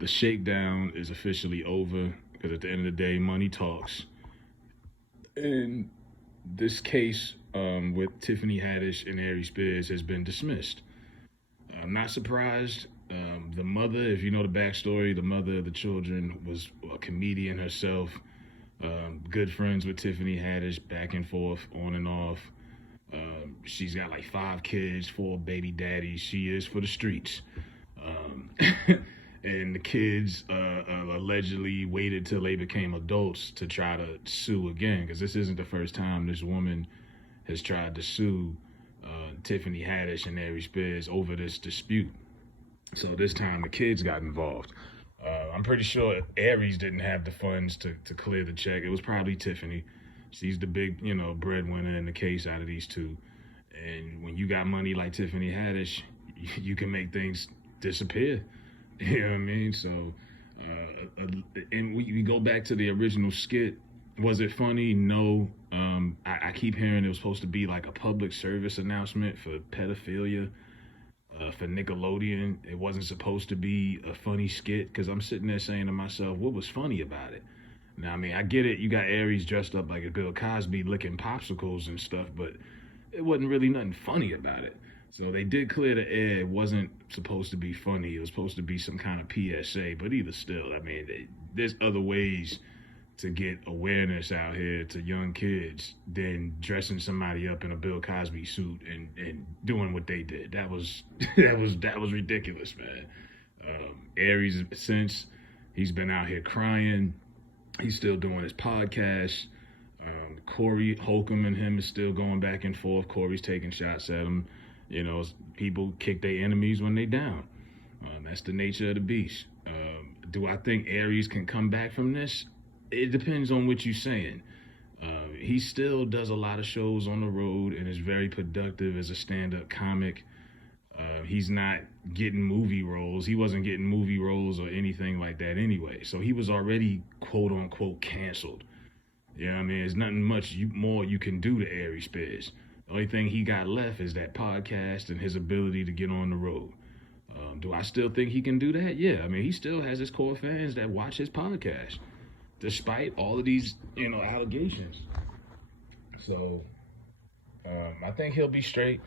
the shakedown is officially over because at the end of the day, money talks. And this case with Tiffany Haddish and Aries Spears has been dismissed. I'm not surprised. The mother, if you know the backstory, the mother of the children was a comedian herself, good friends with Tiffany Haddish, back and forth, on and off. She's got like 5 kids, 4 baby daddies. She is for the streets. And the kids allegedly waited till they became adults to try to sue again, because this isn't the first time this woman has tried to sue Tiffany Haddish and Aries Spears over this dispute. So this time the kids got involved. I'm pretty sure Aries didn't have the funds to clear the check. It was probably Tiffany. She's the big, breadwinner in the case out of these two. And when you got money like Tiffany Haddish, you can make things disappear. You know what I mean? So, and we go back to the original skit. Was it funny? No. I keep hearing it was supposed to be like a public service announcement for pedophilia for Nickelodeon. It wasn't supposed to be a funny skit, because I'm sitting there saying to myself, what was funny about it? Now, I mean, I get it. You got Aries dressed up like a Bill Cosby licking popsicles and stuff, but it wasn't really nothing funny about it. So they did clear the air. It wasn't supposed to be funny. It was supposed to be some kind of PSA. But either still, I mean, there's other ways to get awareness out here to young kids than dressing somebody up in a Bill Cosby suit and doing what they did. That was ridiculous, man. Aries, since he's been out here crying, he's still doing his podcast. Corey Holcomb and him is still going back and forth. Corey's taking shots at him. People kick their enemies when they down. That's the nature of the beast. Do I think Aries can come back from this? It depends on what you're saying. He still does a lot of shows on the road and is very productive as a stand-up comic. He's not getting movie roles. He wasn't getting movie roles or anything like that anyway. So he was already, quote-unquote, canceled. You know what I mean? There's nothing much more you can do to Aries Spears. The only thing he got left is that podcast and his ability to get on the road. Do I still think he can do that? Yeah. I mean, he still has his core fans that watch his podcast, despite all of these, allegations. So, I think he'll be straight.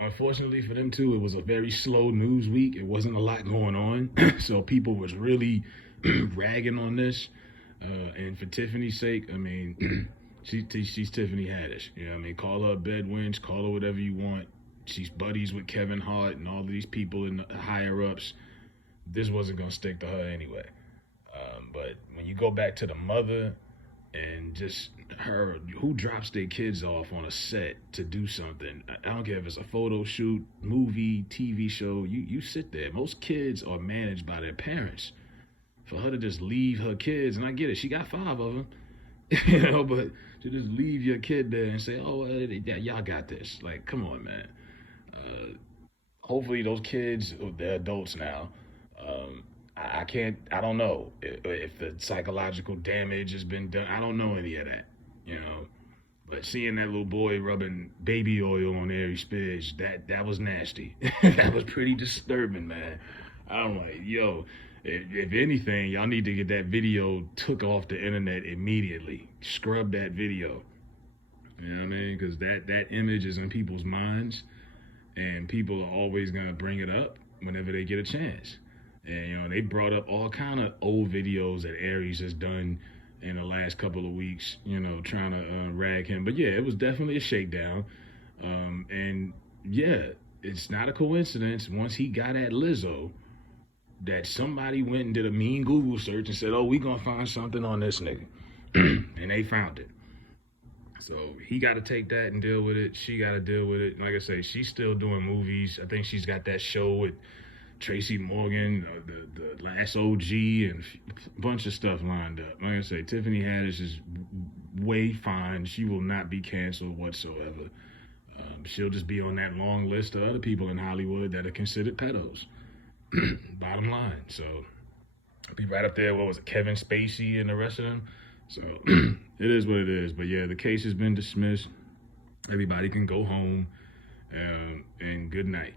Unfortunately for them too, it was a very slow news week. It wasn't a lot going on. So people was really ragging on this. And for Tiffany's sake, I mean, she's Tiffany Haddish. You know what I mean? Call her a bed wench, call her whatever you want. She's buddies with Kevin Hart and all of these people in the higher ups. This wasn't going to stick to her anyway. But when you go back to the mother and just her, who drops their kids off on a set to do something, I don't care if it's a photo shoot, movie, TV show, you sit there. Most kids are managed by their parents. For her to just leave her kids, and I get it, she got 5 of them, but to just leave your kid there and say, oh, y'all got this. Like, come on, man. Hopefully those kids, they're adults now. I don't know if the psychological damage has been done. I don't know any of that, But seeing that little boy rubbing baby oil on Aries Spears, that was nasty. That was pretty disturbing, man. I'm like, yo, if anything, y'all need to get that video took off the internet immediately. Scrub that video. You know what I mean? Because that image is in people's minds, and people are always going to bring it up whenever they get a chance. And, they brought up all kind of old videos that Aries has done in the last couple of weeks, trying to rag him. But, yeah, it was definitely a shakedown. And, yeah, it's not a coincidence once he got at Lizzo that somebody went and did a mean Google search and said, oh, we going to find something on this nigga. And they found it. So he got to take that and deal with it. She got to deal with it. Like I say, she's still doing movies. I think she's got that show with Tracy Morgan, the Last OG, and a bunch of stuff lined up. Like I say, Tiffany Haddish is way fine. She will not be canceled whatsoever. She'll just be on that long list of other people in Hollywood that are considered pedos. Bottom line. So I'll be right up there. What was it, Kevin Spacey and the rest of them? So it is what it is. But yeah, the case has been dismissed. Everybody can go home, and good night.